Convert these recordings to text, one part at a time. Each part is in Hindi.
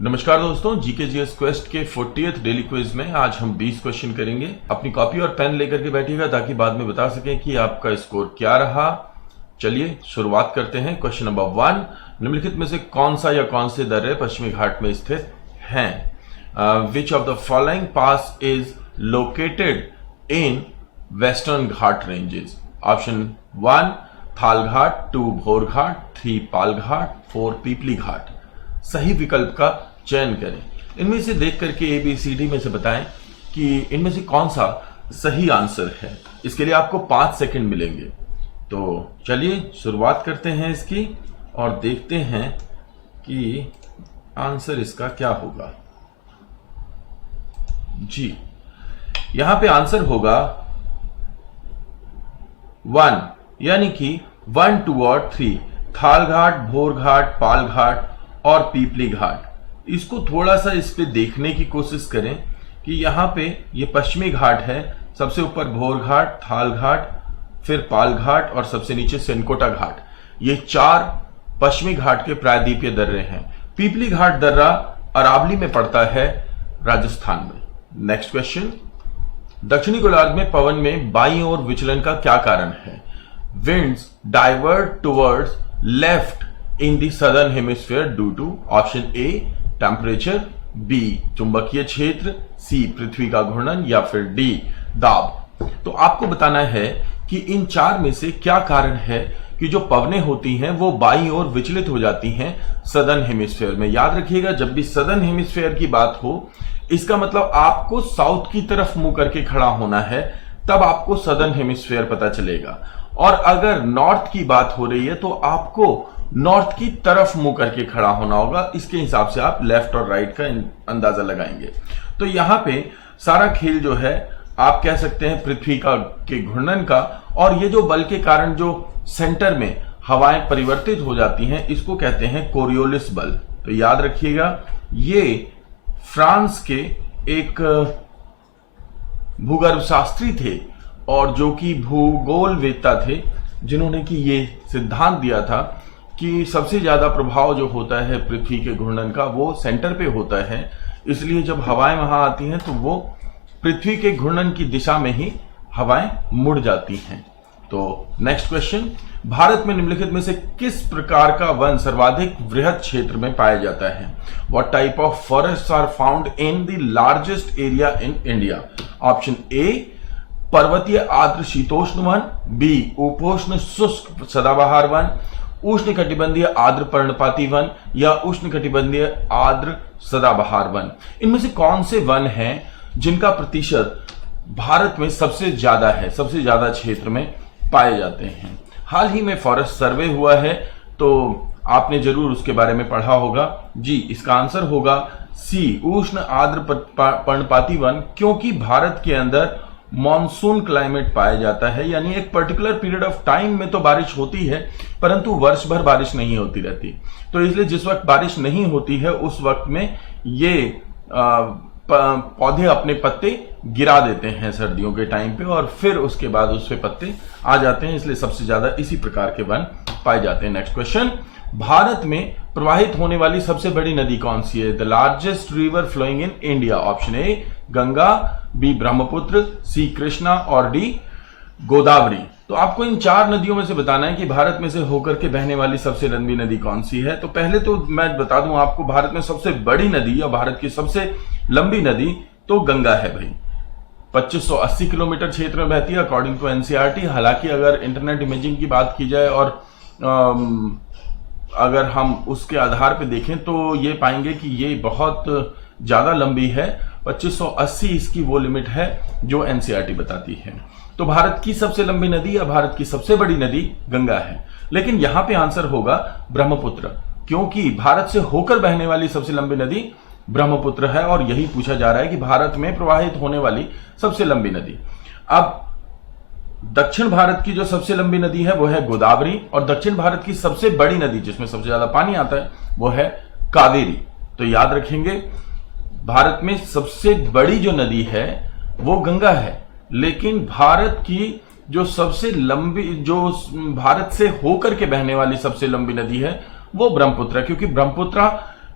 नमस्कार दोस्तों, जीके जीएस क्वेस्ट के 40th डेली क्विज में आज हम 20 क्वेश्चन करेंगे। अपनी कॉपी और पेन लेकर के बैठिएगा ताकि बाद में बता सकें कि आपका स्कोर क्या रहा। चलिए शुरुआत करते हैं। क्वेश्चन नंबर 1, निम्नलिखित में से कौन सा या कौन से दर्रे पश्चिमी घाट में स्थित हैं? विच of the following pass is located in western Ghat ranges? Option 1 थाल घाट, 2 भोर घाट, 3 पाल घाट, 4 पीपली घाट। सही विकल्प का चयन करें। इनमें से देख करके ABCD में से बताएं कि इनमें से कौन सा सही आंसर है। इसके लिए आपको 5 सेकंड मिलेंगे। तो चलिए शुरुआत करते हैं इसकी और देखते हैं कि आंसर इसका क्या होगा। जी, यहां पे आंसर होगा 1, यानी कि 1, 2 और 3, थाल घाट, भोर घाट, पाल घाट और पीपली घाट। इसको थोड़ा सा इस पे देखने की कोशिश करें कि यहाँ पे ये पश्चिमी घाट है, सबसे ऊपर भोर घाट, थाल घाट, फिर पाल घाट और सबसे नीचे सेनकोटा घाट। ये 4 पश्चिमी घाट के प्रायद्वीपीय दर्रे हैं। पीपली घाट दर्रा अरावली में पड़ता है, राजस्थान में। नेक्स्ट क्वेश्चन, दक्षिणी गोलार्ध में पवन में बाईं ओर विचलन का क्या कारण है? Winds divert towards left in the southern hemisphere due to option A temperature, B चुंबकीय क्षेत्र, C पृथ्वी का घूर्णन या फिर D दाब। तो आपको बताना है कि इन 4 में से क्या कारण है कि जो पवनें होती हैं वो बाईं ओर विचलित हो जाती हैं सदर्न हेमिस्फीयर में। याद रखिएगा, जब भी सदर्न हेमिस्फीयर की बात हो, इसका मतलब आपको साउथ की तरफ मुंह करके खड़ा होना है, तब आपको सदर्न हेमिस्फीयर पता चलेगा। और अगर नॉर्थ की बात हो रही है तो आपको नॉर्थ की तरफ मुंह करके खड़ा होना होगा। इसके हिसाब से आप लेफ्ट और राइट का अंदाजा लगाएंगे। तो यहां पे सारा खेल जो है आप कह सकते हैं पृथ्वी का के घूर्णन का, और ये जो बल के कारण जो सेंटर में हवाएं परिवर्तित हो जाती हैं, इसको कहते हैं कोरियोलिस बल। तो याद रखिएगा, ये फ्रांस के एक भूगर्भ शास्त्री थे और जो कि भूगोलवेत्ता थे, जिन्होंने कि ये सिद्धांत दिया था कि सबसे ज्यादा प्रभाव जो होता है पृथ्वी के घूर्णन का वो सेंटर पे होता है। इसलिए जब हवाएं वहां आती हैं तो वो पृथ्वी के घूर्णन की दिशा में ही हवाएं मुड़ जाती हैं। तो नेक्स्ट क्वेश्चन, भारत में निम्नलिखित में से किस प्रकार का वन सर्वाधिक वृहद क्षेत्र में पाया जाता है? What type of forest are found in the largest area in India? Option A पर्वतीय आर्द्र शीतोष्ण वन, बी उपोष्ण शुष्क सदाबहार वन, उष्ण कटिबंधीय आर्द्र पर्णपाती वन या उष्ण कटिबंधीय आर्द्र सदाबहार वन। इनमें से कौन से वन हैं जिनका प्रतिशत भारत में सबसे ज्यादा है, सबसे ज्यादा क्षेत्र में पाए जाते हैं? हाल ही में फॉरेस्ट सर्वे हुआ है, तो आपने जरूर उसके बारे में पढ़ा होगा। जी, इसका आंसर होगा सी उष्ण आर्द्र पर्णपाती वन, क्योंकि भारत के अंदर मॉनसून क्लाइमेट पाया जाता है, यानी एक पर्टिकुलर पीरियड ऑफ टाइम में तो बारिश होती है परंतु वर्ष भर बारिश नहीं होती रहती। तो इसलिए जिस वक्त बारिश नहीं होती है उस वक्त में ये पौधे अपने पत्ते गिरा देते हैं सर्दियों के टाइम पे, और फिर उसके बाद उस पे पत्ते आ जाते हैं। इसलिए सबसे ज्यादा इसी प्रकार के वन पाए जाते हैं। नेक्स्ट क्वेश्चन, भारत में प्रवाहित होने वाली सबसे बड़ी नदी कौन सी है? The largest river flowing in India? Option A Ganga, B Brahmaputra, C Krishna और डी गोदावरी। तो आपको इन 4 नदियों में से बताना है कि भारत में से होकर के बहने वाली सबसे लंबी नदी कौन सी है। तो पहले तो मैं बता दूं आपको, भारत में सबसे बड़ी नदी या भारत की सबसे लंबी नदी तो गंगा है भाई। 2580 किलोमीटर क्षेत्र में बहती है अकॉर्डिंग टू NCERT। हालांकि अगर इंटरनेट इमेजिंग की बात की जाए और अगर हम उसके आधार पर देखें तो ये पाएंगे कि ये बहुत ज्यादा लंबी है। 2580 इसकी वो लिमिट है जो NCERT बताती है। तो भारत की सबसे लंबी नदी या भारत की सबसे बड़ी नदी गंगा है, लेकिन यहां पे आंसर होगा ब्रह्मपुत्र, क्योंकि भारत से होकर बहने वाली सबसे लंबी नदी ब्रह्मपुत्र है और यही पूछा जा रहा है कि भारत में प्रवाहित होने वाली सबसे लंबी नदी। अब दक्षिण भारत की जो सबसे लंबी नदी है वो है गोदावरी, और दक्षिण भारत की सबसे बड़ी नदी जिसमें सबसे ज्यादा पानी आता है वो है कावेरी। तो याद रखेंगे, भारत में सबसे बड़ी जो नदी है वो गंगा है, लेकिन भारत की जो सबसे लंबी, जो भारत से होकर के बहने वाली सबसे लंबी नदी है वो ब्रह्मपुत्र है, क्योंकि ब्रह्मपुत्र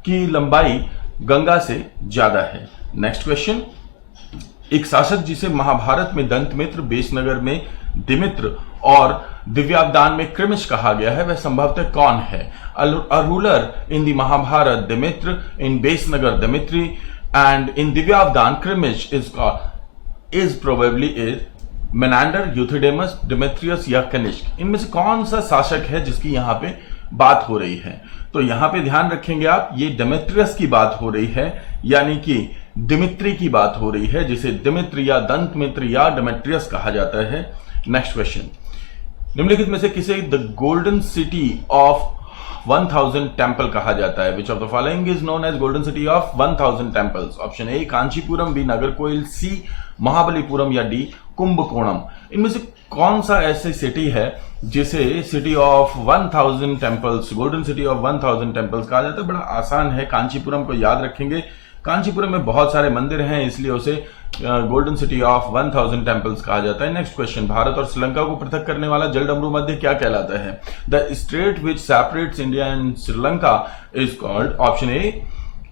की लंबाई गंगा से ज्यादा है। नेक्स्ट क्वेश्चन, एक शासक जिसे महाभारत में दंतमित्र, बेसनगर में दिमित्र और दिव्यावदान में कृमिश कहा गया है, वह संभवतः कौन है? A ruler in the Mahabharata Dimitra, in Besnagar Dimitri and in Divyavadana Krimisha is probably is Menander, Euthydemus, Demetrius या कनिष्क। इनमें से कौन सा शासक है जिसकी यहां पे बात हो रही है? तो यहां पे ध्यान रखेंगे आप, ये डिमेट्रियस की बात हो रही है, यानी कि दिमित्री की बात हो रही है, जिसे दिमित्र या दंतमित्र या डिमेट्रियस कहा जाता है। नेक्स्ट क्वेश्चन, निम्नलिखित में से किसे the golden city of 1000 temple कहा जाता है? Which of the following is known as golden city of 1000 temples? Option A Kanchipuram, B Nagercoil, C Mahabalipuram या डी कुंभकोणम। इनमें से कौन सा ऐसी सिटी है जिसे city of 1000 temples, golden city of 1000 temples कहा जाता है? बड़ा आसान है, कांचीपुरम को याद रखेंगे। कांचीपुरम में बहुत सारे मंदिर हैं, इसलिए उसे गोल्डन सिटी ऑफ 1000 टेम्पल्स कहा जाता है। नेक्स्ट क्वेश्चन, भारत और श्रीलंका को पृथक करने वाला जलडमरू मध्य क्या कहलाता है? The straight which separates India and Sri Lanka is called, option A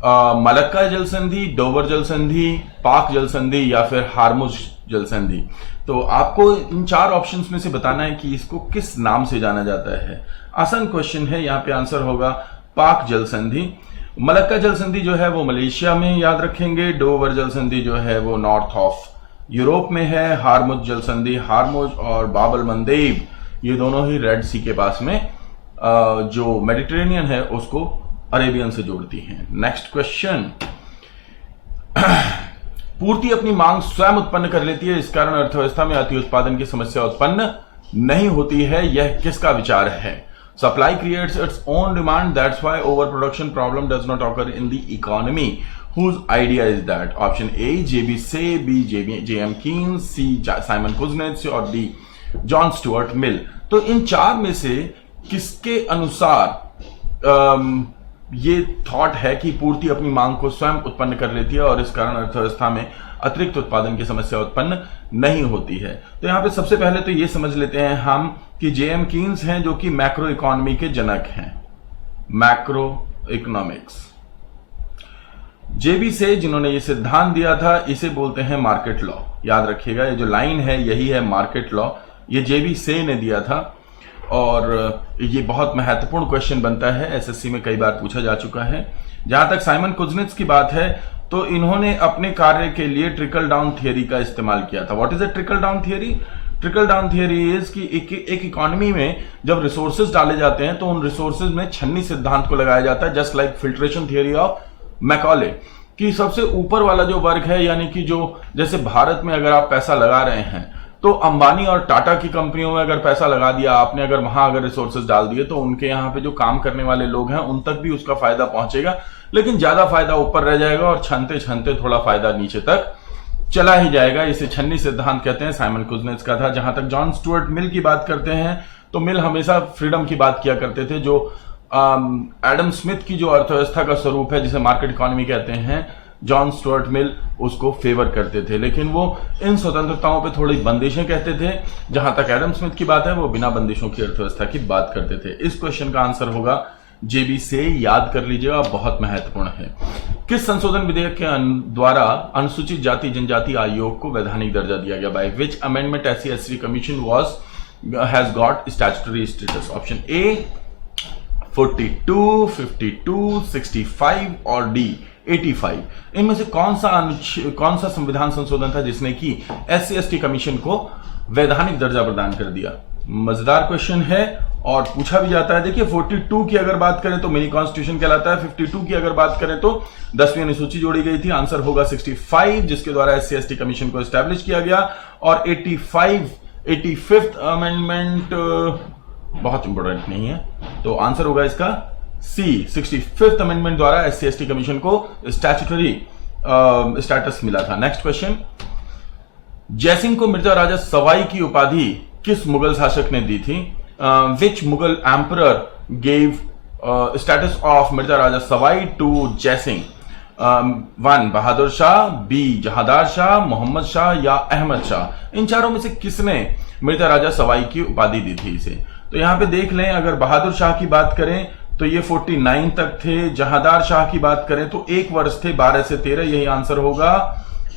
Malacca जल संधि, डोवर जल संधि, पाक जल संधि या फिर हार्मुज जल संधि। तो आपको इन चार ऑप्शंस में से बताना है कि इसको किस नाम से जाना जाता है। आसान क्वेश्चन है, यहां पे आंसर होगा पाक जल संधि। मलक्का जल संधि जो है वो मलेशिया में, याद रखेंगे। डोवर जल संधि जो है वो नॉर्थ ऑफ यूरोप में है। हार्मुज जल संधि, हार्मुज और बाबल मंदेब, ये दोनों ही रेड सी के पास में जो मेडिटेरेनियन है उसको अरेबियन से जोड़ती हैं। नेक्स्ट क्वेश्चन, पूर्ति अपनी मांग स्वयं उत्पन्न कर लेती है, इस कारण अर्थव्यवस्था में अति उत्पादन की समस्या उत्पन्न नहीं होती है, यह किसका विचार है? Supply creates its own demand, that's why over production problem does not occur in the economy, whose idea is that? Option A J B Say, B J M Keynes, C Simon Kuznets और डी जॉन स्टुअर्ट मिल। तो इन चार में से किसके अनुसार ये थॉट है कि पूर्ति अपनी मांग को स्वयं उत्पन्न कर लेती है और इस कारण अर्थव्यवस्था में अतिरिक्त उत्पादन की समस्या उत्पन्न नहीं होती है? तो यहां पे सबसे पहले तो ये समझ लेते हैं हम कि जेएम कीन्स हैं जो कि मैक्रो इकोनॉमी के जनक हैं, मैक्रो इकोनॉमिक्स। जेबी से जिन्होंने ये सिद्धांत दिया था, इसे बोलते हैं मार्केट लॉ। याद रखिएगा, ये जो लाइन है यही है मार्केट लॉ, ये जेबी से ने दिया था और ये बहुत महत्वपूर्ण क्वेश्चन बनता है, एसएससी में कई बार पूछा जा चुका है। जहां तक साइमन कुजनेट्स की बात है, तो इन्होंने अपने कार्य के लिए ट्रिकल डाउन थियरी का इस्तेमाल किया था। What is a trickle down theory? Trickle down theory is कि एक इकोनॉमी में जब रिसोर्सेज डाले जाते हैं तो उन रिसोर्सेज में छन्नी सिद्धांत को लगाया जाता है, just like filtration theory of Macaulay, कि सबसे ऊपर वाला जो वर्ग है, यानी कि जो जैसे भारत में अगर आप पैसा लगा रहे हैं तो अंबानी और टाटा की कंपनियों में अगर पैसा लगा दिया आपने, अगर वहां अगर रिसोर्सेज डाल दिए तो उनके यहाँ पे जो काम करने वाले लोग हैं उन तक भी उसका फायदा पहुंचेगा, लेकिन ज्यादा फायदा ऊपर रह जाएगा और छनते छनते थोड़ा फायदा नीचे तक चला ही जाएगा। इसे छन्नी सिद्धांत कहते हैं, साइमन कुजनेट्स का था। जहां तक जॉन स्टुअर्ट मिल की बात करते हैं, तो मिल हमेशा फ्रीडम की बात किया करते थे, जो एडम स्मिथ की जो अर्थव्यवस्था का स्वरूप है जिसे मार्केट इकोनॉमी कहते हैं, जॉन स्टुअर्ट मिल उसको फेवर करते थे, लेकिन वो इन स्वतंत्रताओं पे थोड़ी बंदिशें कहते थे। जहां तक एडम स्मिथ की बात है, वो बिना बंदिशों की अर्थव्यवस्था की बात करते थे। इस क्वेश्चन का आंसर होगा जेबी से, याद कर लीजिएगा, बहुत महत्वपूर्ण है। किस संशोधन विधेयक के द्वारा अनुसूचित जाति जनजाति आयोग को वैधानिक दर्जा दिया गया? By which amendment SC commission has got statutory status? Option A 42, 52, 65 और डी 85। इनमें से कौन सा संविधान संशोधन था जिसने कि SC/ST कमीशन को वैधानिक दर्जा प्रदान कर दिया? मजेदार क्वेश्चन है और पूछा भी जाता है। देखिए 42 की अगर बात करें तो मिनी कॉन्स्टिट्यूशन कहलाता है, 52 की अगर बात करें तो 10वीं अनुसूची जोड़ी गई थी। आंसर होगा 65, जिसके द्वारा SC/ST कमीशन को एस्टैब्लिश किया गया। और 85th अमेंडमेंट बहुत इंपॉर्टेंट नहीं है, तो आंसर होगा इसका सी, 65th अमेंडमेंट द्वारा SC/ST कमीशन को स्टैट्यूटरी स्टेटस मिला था। नेक्स्ट क्वेश्चन, जयसिंह को मिर्जा राजा सवाई की उपाधि किस मुगल शासक ने दी थी? Which Mughal emperor gave status of Mirza Raja Sawai to Jai Singh? 1 Bahadur Shah, B Jahandar Shah, Mohammad Shah या अहमद शाह। इन चारों में से किसने मिर्जा राजा सवाई की उपाधि दी थी इसे? तो यहां पे देख लें, अगर बहादुर शाह की बात करें तो ये 49 तक थे। जहांदार शाह की बात करें तो 1 वर्ष थे, 12 से 13, यही आंसर होगा।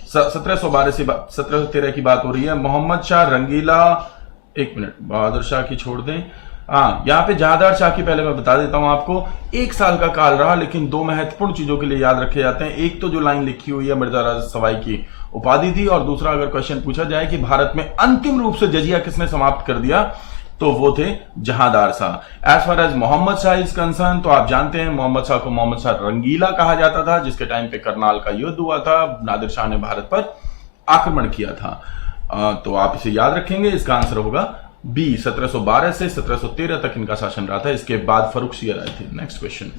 1712 से 1713 की बात हो रही है। मोहम्मद शाह रंगीला, 1 मिनट, बहादुर शाह की छोड़ दें। हाँ, यहाँ पे जहांदार शाह की पहले मैं बता देता हूं आपको, 1 साल का काल रहा, लेकिन 2 महत्वपूर्ण चीजों के लिए याद रखे जाते हैं। एक तो जो लाइन लिखी हुई है मिर्जा राजा सवाई की उपाधि थी, और दूसरा अगर क्वेश्चन पूछा जाए कि भारत में अंतिम रूप से जजिया किसने समाप्त कर दिया, तो वो थे Jahandar Shah. As far as Muhammad Shah is concern, तो आप जानते हैं मोहम्मद शाह को मोहम्मद शाह रंगीला कहा जाता था, जिसके टाइम पे करनाल का युद्ध हुआ था, नादिर शाह ने भारत पर आक्रमण किया था। तो आप इसे याद रखेंगे, इसका आंसर होगा बी। 1712 से 1713 तक इनका शासन रहा था, इसके बाद फर्रुखसियर आए थे। नेक्स्ट क्वेश्चन,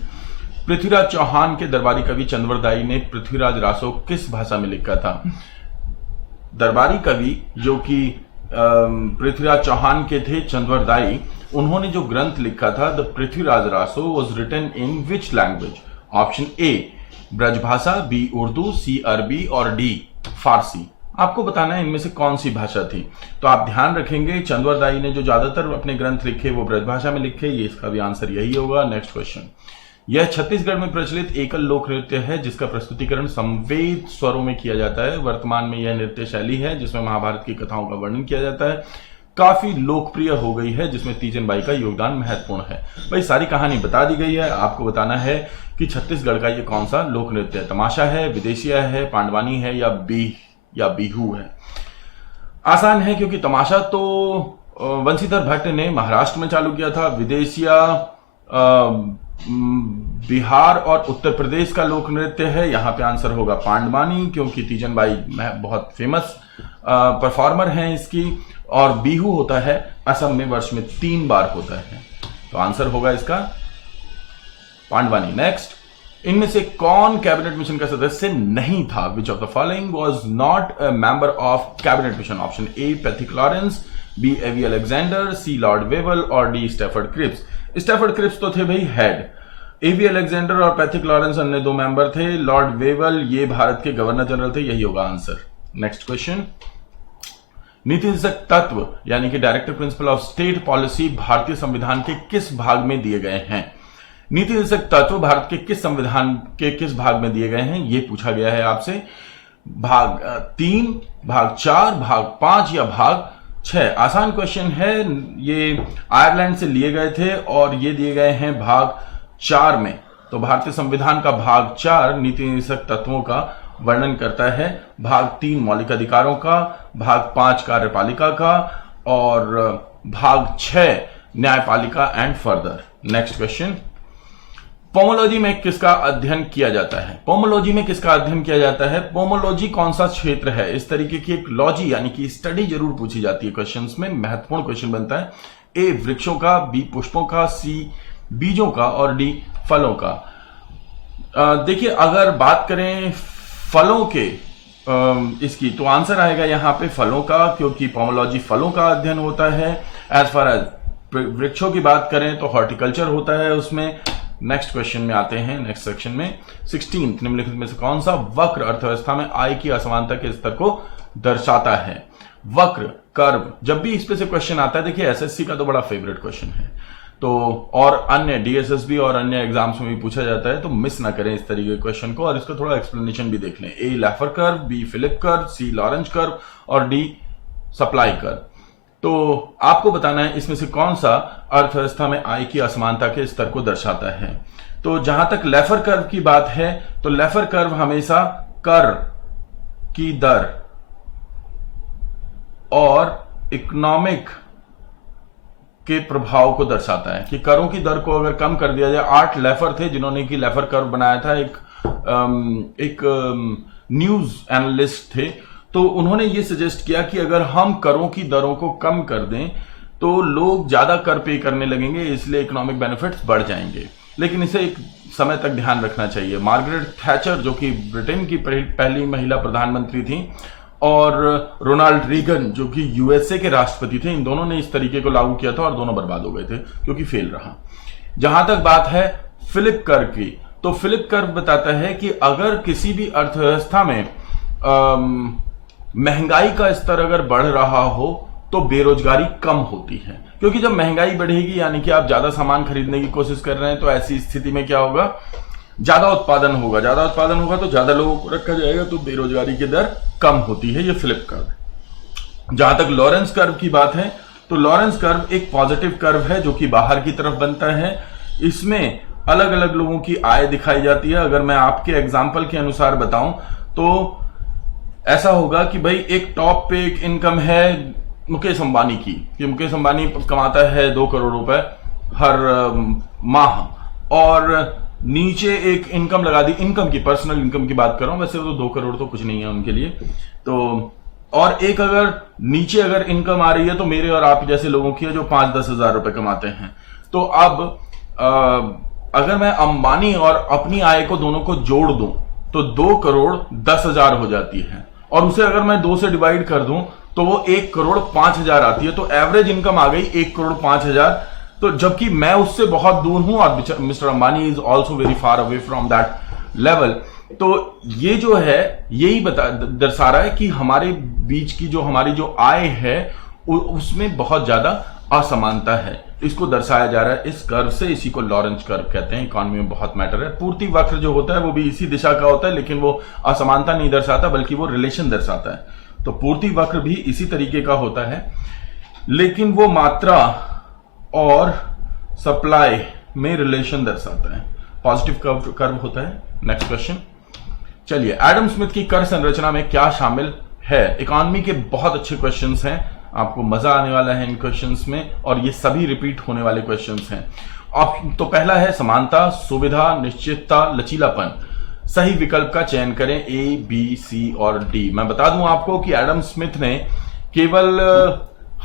पृथ्वीराज चौहान के दरबारी कवि चंद्रवरदाई ने पृथ्वीराज रासो किस भाषा में लिखा था? दरबारी कवि जो कि पृथ्वीराज चौहान के थे, चंद्रवरदाई, उन्होंने जो ग्रंथ लिखा था the Prithviraj Raso was written in which language? Option A Brajbhasha, B Urdu, C Arabic और डी फारसी। आपको बताना है इनमें से कौन सी भाषा थी। तो आप ध्यान रखेंगे, चंद्रवरदाई ने जो ज्यादातर अपने ग्रंथ लिखे वो ब्रजभाषा में लिखे, ये इसका भी आंसर यही होगा। नेक्स्ट क्वेश्चन, यह छत्तीसगढ़ में प्रचलित एकल लोक नृत्य है जिसका प्रस्तुतिकरण संवेद स्वरों में किया जाता है। वर्तमान में यह नृत्य शैली है जिसमें महाभारत की कथाओं का वर्णन किया जाता है, काफी लोकप्रिय हो गई है, जिसमें तीजन बाई का योगदान महत्वपूर्ण है। भाई सारी कहानी बता दी गई है, आपको बताना है कि छत्तीसगढ़ का ये कौन सा लोक नृत्य है। तमाशा है, विदेशिया है, पांडवानी है या बिहू है। आसान है क्योंकि तमाशा तो वंशीधर भट्ट ने महाराष्ट्र में चालू किया था, विदेशिया बिहार और उत्तर प्रदेश का लोक नृत्य है। यहां पे आंसर होगा पांडवानी, क्योंकि तीजन बाई बहुत फेमस परफॉर्मर हैं इसकी, और बिहू होता है असम में वर्ष में 3 बार होता है, तो आंसर होगा इसका पांडवानी। नेक्स्ट, इनमें से कौन कैबिनेट मिशन का सदस्य नहीं था? Which of the following was not a member of cabinet mission? Option A Pethick Lawrence, B A V Alexander, C Lord Wavell और D Stafford Cripps. Stafford Cripps तो थे भाई हेड, एवी अलेक्जेंडर और पैथिक लॉरेंस अन्य 2 मेंबर थे, लॉर्ड वेवल ये भारत के गवर्नर जनरल थे, यही होगा आंसर। नेक्स्ट क्वेश्चन, नीति निर्देशक तत्व यानी कि directive principle of state policy भारतीय संविधान के किस भाग में दिए गए हैं? नीति निर्देशक तत्व भारत के किस संविधान के किस भाग में दिए गए हैं, यह पूछा गया है आपसे। भाग 3, भाग 4, भाग 5 या भाग 6? आसान क्वेश्चन है, ये आयरलैंड से लिए गए थे और ये दिए गए हैं भाग 4 में। तो भारतीय संविधान का भाग 4 नीति निर्देशक तत्वों का वर्णन करता है, भाग 3 मौलिक अधिकारों का, भाग 5 कार्यपालिका का और भाग 6 न्यायपालिका and further. Next question, pomology में किसका अध्ययन किया जाता है? पोमोलॉजी में किसका अध्ययन किया जाता है? पोमोलॉजी कौन सा क्षेत्र है? इस तरीके की एक लॉजी यानी कि स्टडी जरूर पूछी जाती है क्वेश्चंस में, महत्वपूर्ण क्वेश्चन बनता है। ए वृक्षों का, बी पुष्पों का, सी बीजों का और डी फलों का। देखिए अगर बात करें फलों के इसकी, तो आंसर आएगा यहां पे फलों का, क्योंकि पोमोलॉजी फलों का अध्ययन होता है। एज फार एज वृक्षों की बात करें तो हॉर्टिकल्चर होता है उसमें। नेक्स्ट क्वेश्चन में आते हैं, नेक्स्ट सेक्शन में 16 निम्नलिखित में से कौन सा वक्र अर्थव्यवस्था में आय की असमानता के स्तर को दर्शाता है? वक्र, कर्व, जब भी इस पे से क्वेश्चन आता है, देखिए एसएससी का तो बड़ा फेवरेट क्वेश्चन है, तो और अन्य डीएसएसबी और अन्य एग्जाम्स में भी पूछा जाता है, तो मिस ना करें इस तरीके के क्वेश्चन को और इसका थोड़ा एक्सप्लेनेशन भी देख लें। ए लैफर कर्व, बी फिलिप कर्व, सी लॉरेंज कर्व और डी सप्लाई कर्व। तो आपको बताना है इसमें से कौन सा अर्थव्यवस्था में आय की असमानता के स्तर को दर्शाता है। तो जहां तक लेफर कर्व की बात है, तो लेफर कर्व हमेशा कर की दर और इकोनॉमिक के प्रभाव को दर्शाता है कि करों की दर को अगर कम कर दिया जाए। 8 लेफर थे जिन्होंने की लेफर कर्व बनाया था, एक न्यूज एनालिस्ट थे, तो उन्होंने ये सजेस्ट किया कि अगर हम करों की दरों को कम कर दें तो लोग ज्यादा कर पे करने लगेंगे, इसलिए इकोनॉमिक बेनिफिट्स बढ़ जाएंगे। लेकिन इसे एक समय तक ध्यान रखना चाहिए। मार्गरेट थैचर जो कि ब्रिटेन की पहली महिला प्रधानमंत्री थी और रोनाल्ड रीगन जो कि यूएसए के राष्ट्रपति थे, इन दोनों ने इस तरीके को लागू किया था और दोनों बर्बाद हो गए थे क्योंकि फेल रहा। जहां तक बात है फिलिप कर्व की, तो फिलिप कर्व बताता है कि अगर किसी भी अर्थव्यवस्था में महंगाई का स्तर अगर बढ़ रहा हो तो बेरोजगारी कम होती है। क्योंकि जब महंगाई बढ़ेगी यानी कि आप ज्यादा सामान खरीदने की कोशिश कर रहे हैं, तो ऐसी स्थिति में क्या होगा, ज्यादा उत्पादन होगा। ज्यादा उत्पादन होगा तो ज्यादा लोगों को रखा जाएगा, तो बेरोजगारी की दर कम होती है। ये फ्लिप कर्व। जहां तक लॉरेंस कर्व की बात है, तो लॉरेंस कर्व एक पॉजिटिव कर्व है जो कि बाहर की तरफ बनता है। इसमें अलग अलग लोगों की आय दिखाई जाती है। अगर मैं आपके एग्जाम्पल के अनुसार बताऊं तो ऐसा होगा कि भाई एक टॉप पे एक इनकम है मुकेश अंबानी की, कि मुकेश अंबानी कमाता है 2 करोड़ रुपए हर माह, और नीचे एक इनकम लगा दी, इनकम की, पर्सनल इनकम की बात कर रहा हूं, वैसे तो 2 करोड़ तो कुछ नहीं है उनके लिए। तो और एक अगर नीचे अगर इनकम आ रही है तो मेरे और आप जैसे लोगों की है जो 5-10 हजार रुपए कमाते हैं। तो अब अगर मैं अंबानी और अपनी आय को दोनों को जोड़ दूं तो 2 करोड़ 10 हजार हो जाती है, और उसे अगर मैं 2 से डिवाइड कर दूं तो वो 1 करोड़ 5 हजार आती है। तो एवरेज इनकम आ गई 1 करोड़ 5 हजार। तो जबकि मैं उससे बहुत दूर हूं और mister Ambani is also very far away from that level. तो ये जो है यही दर्शा रहा है कि हमारे बीच की जो हमारी जो आय है उसमें बहुत ज्यादा असमानता है। इसको दर्शाया जा रहा है इस कर्व से। इसी को लॉरेंस कर्व कहते हैं, इकोनॉमी में बहुत मैटर है। पूर्ति वक्र जो होता है वो भी इसी दिशा का होता है, लेकिन वो असमानता नहीं दर्शाता बल्कि वो रिलेशन दर्शाता है। तो पूर्ति वक्र भी इसी तरीके का होता है, लेकिन वो मात्रा और सप्लाई में रिलेशन दर्शाता है। पॉजिटिव कर्व होता है। Next question. चलिए, एडम स्मिथ की कर संरचना में क्या शामिल है? इकोनॉमी के बहुत अच्छे क्वेश्चंस हैं, आपको मजा आने वाला है इन क्वेश्चंस में, और ये सभी रिपीट होने वाले क्वेश्चंस हैं। अब तो पहला है समानता, सुविधा, निश्चितता, लचीलापन। सही विकल्प का चयन करें, ए, बी, सी और डी। मैं बता दूं आपको कि एडम स्मिथ ने केवल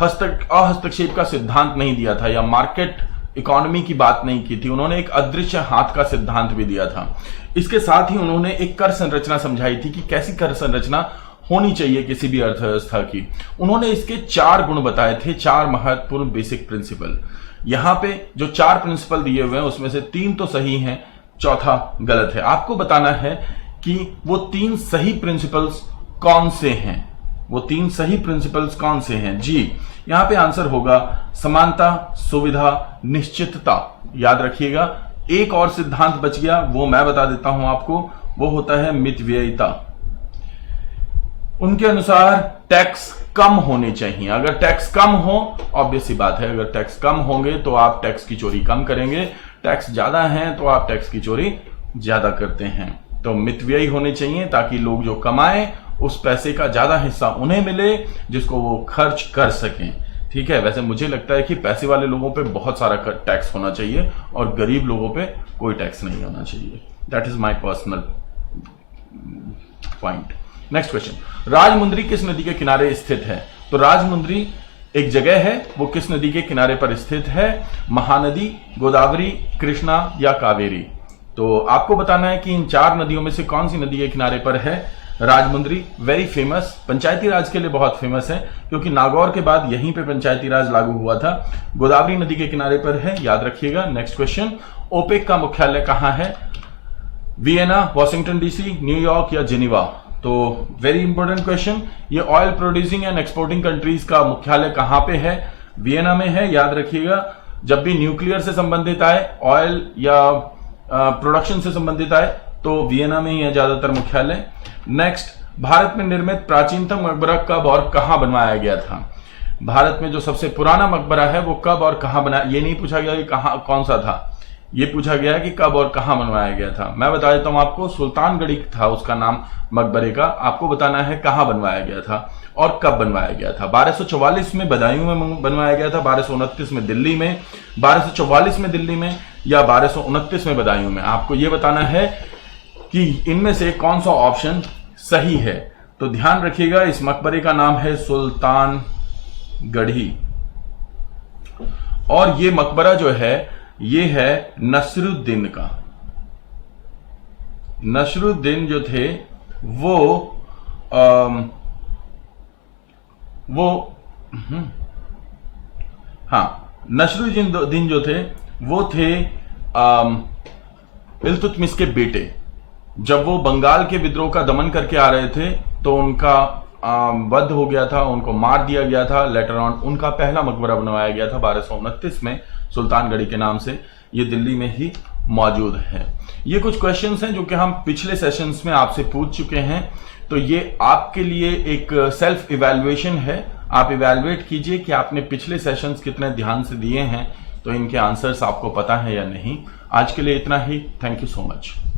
हस्तक्षेप का सिद्धांत नहीं दिया था या मार्केट इकोनॉमी की बात नहीं की थी, उन्होंने एक अदृश्य हाथ का सिद्धांत भी दिया था। इसके साथ ही उन्होंने एक कर संरचना समझाई थी कि कैसी कर संरचना होनी चाहिए किसी भी अर्थव्यवस्था की। उन्होंने इसके 4 गुण बताए थे, 4 महत्वपूर्ण बेसिक प्रिंसिपल। यहां पे जो 4 प्रिंसिपल दिए हुए हैं उसमें से 3 तो सही हैं, चौथा गलत है। आपको बताना है कि वो 3 सही प्रिंसिपल्स कौन से हैं। वो 3 सही प्रिंसिपल्स कौन से हैं? जी, यहां पे आंसर होगा समानता, सुविधा, निश्चितता। याद रखिएगा। एक और सिद्धांत बच गया, वो मैं बता देता हूं आपको, वो होता है मितव्ययिता। उनके अनुसार टैक्स कम होने चाहिए। अगर टैक्स कम हो, ऑब्वियस सी बात है, अगर टैक्स कम होंगे तो आप टैक्स की चोरी कम करेंगे, टैक्स ज्यादा है तो आप टैक्स की चोरी ज्यादा करते हैं। तो मितव्ययी होने चाहिए ताकि लोग जो कमाएं उस पैसे का ज्यादा हिस्सा उन्हें मिले जिसको वो खर्च कर सकें। ठीक है, वैसे मुझे लगता है कि पैसे वाले लोगों पे बहुत सारा टैक्स होना चाहिए और गरीब लोगों पे कोई टैक्स नहीं होना चाहिए। That is my personal point. Next question. Rajahmundry किस नदी के किनारे स्थित है? तो राजमुंद्री एक जगह है, वो किस नदी के किनारे पर स्थित है? महानदी, गोदावरी, कृष्णा या कावेरी? तो आपको बताना है कि इन 4 नदियों में से कौन सी नदी के किनारे पर है राजमुंद्री। वेरी फेमस, पंचायती राज के लिए बहुत फेमस है क्योंकि नागौर के बाद यहीं पे पंचायती राज लागू हुआ था। गोदावरी नदी के किनारे पर है, याद रखिएगा। Next question. ओपेक का मुख्यालय कहां है? वियना, वॉशिंगटन डीसी, न्यूयॉर्क या जेनीवा? तो वेरी इंपॉर्टेंट क्वेश्चन। ये oil producing and exporting countries का मुख्यालय कहां पे है? वियना में है, याद रखिएगा। जब भी न्यूक्लियर से संबंधित आए, ऑयल या प्रोडक्शन से संबंधित आए तो वियना में ही है ज्यादातर मुख्यालय। नेक्स्ट, भारत में निर्मित प्राचीनतम मकबरा कब और कहां बनवाया गया था? भारत में जो सबसे पुराना मकबरा है वो कब और कहां बनाया, ये नहीं पूछा गया कि कहां, कौन सा था, ये पूछा गया कि कब और कहां बनवाया गया था। मैं बता देता हूं आपको, सुल्तानगढ़ी था उसका नाम मकबरे का। आपको बताना है कहां बनवाया गया था और कब बनवाया गया था। 1244 में बदायूं में बनवाया गया था, 1229 में दिल्ली में, 1244 में दिल्ली में या 1229 में बदायूं में। आपको यह बताना है कि इनमें से कौन सा ऑप्शन सही है। तो ध्यान रखिएगा, इस मकबरे का नाम है सुल्तानगढ़ी, और ये मकबरा जो है ये है नसरुद्दीन का। नसरुद्दीन जो थे वो नसरुद्दीन जो थे वो थे इल्तुतमिश के बेटे। जब वो बंगाल के विद्रोह का दमन करके आ रहे थे तो उनका वध हो गया था, उनको मार दिया गया था। लेटर ऑन उनका पहला मकबरा बनवाया गया था 1229 में सुल्तानगढ़ी के नाम से। ये दिल्ली में ही मौजूद है। ये कुछ क्वेश्चंस हैं जो कि हम पिछले सेशंस में आपसे पूछ चुके हैं, तो ये आपके लिए एक सेल्फ इवैल्यूएशन है। आप इवैल्यूएट कीजिए कि आपने पिछले सेशंस कितने ध्यान से दिए हैं, तो इनके आंसर्स आपको पता है या नहीं। आज के लिए इतना ही। Thank you so much.